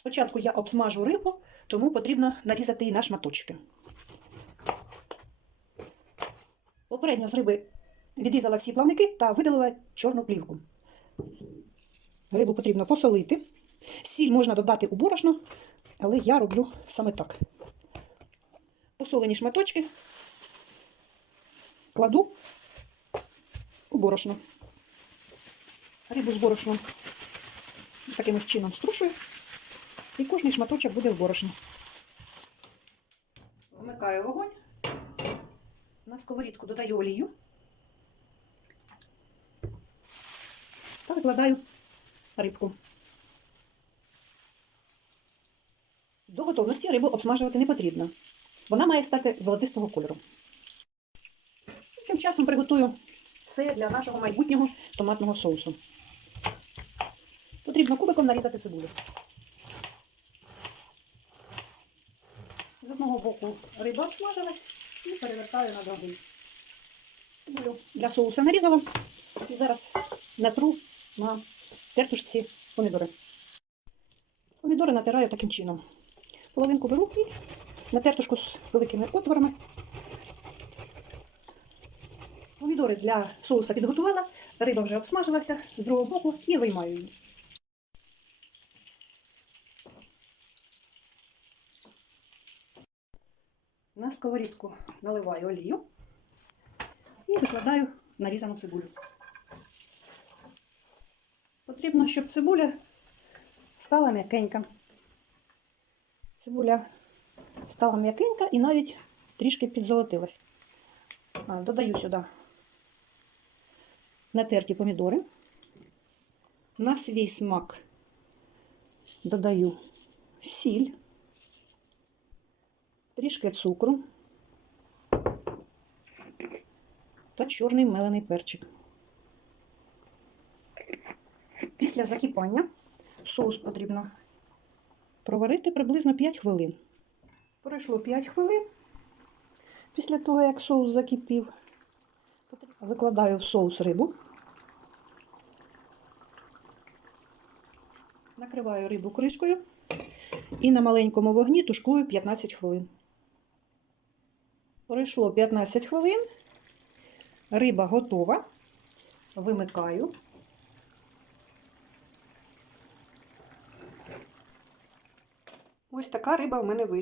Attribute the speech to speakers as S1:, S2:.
S1: Спочатку я обсмажу рибу, тому потрібно нарізати її на шматочки. Попередньо з риби відрізала всі плавники та видалила чорну плівку. Рибу потрібно посолити. Сіль можна додати у борошно, але я роблю саме так. Посолені шматочки кладу у борошно. Рибу з борошном таким чином струшую, і кожний шматочок буде в борошні. Вмикаю вогонь. На сковорідку додаю олію та викладаю рибку. До готовності рибу обсмажувати не потрібно. Вона має стати золотистого кольору. Тим часом приготую все для нашого майбутнього томатного соусу. Потрібно кубиком нарізати цибулю. Одного боку риба обсмажилась і перевертаю на другий. Цибулю для соусу нарізала і зараз натру на тертушці помідори. Помідори натираю таким чином. Половинку беру і на тертушку з великими отворами. Помідори для соуса підготувала, риба вже обсмажилася з другого боку і виймаю її. На сковорідку наливаю олію і викладаю нарізану цибулю. Потрібно, щоб цибуля стала м'якенька. Цибуля стала м'якенька і навіть трішки підзолотилась. Додаю сюди натерті помідори. На свій смак додаю сіль, трішки цукру та чорний мелений перчик. Після закипання соус потрібно проварити приблизно 5 хвилин. Пройшло 5 хвилин. Після того, як соус закипів, викладаю в соус рибу. Накриваю рибу кришкою і на маленькому вогні тушкую 15 хвилин. Пройшло 15 хвилин. Риба готова. Вимикаю. Ось така риба в мене вийшла.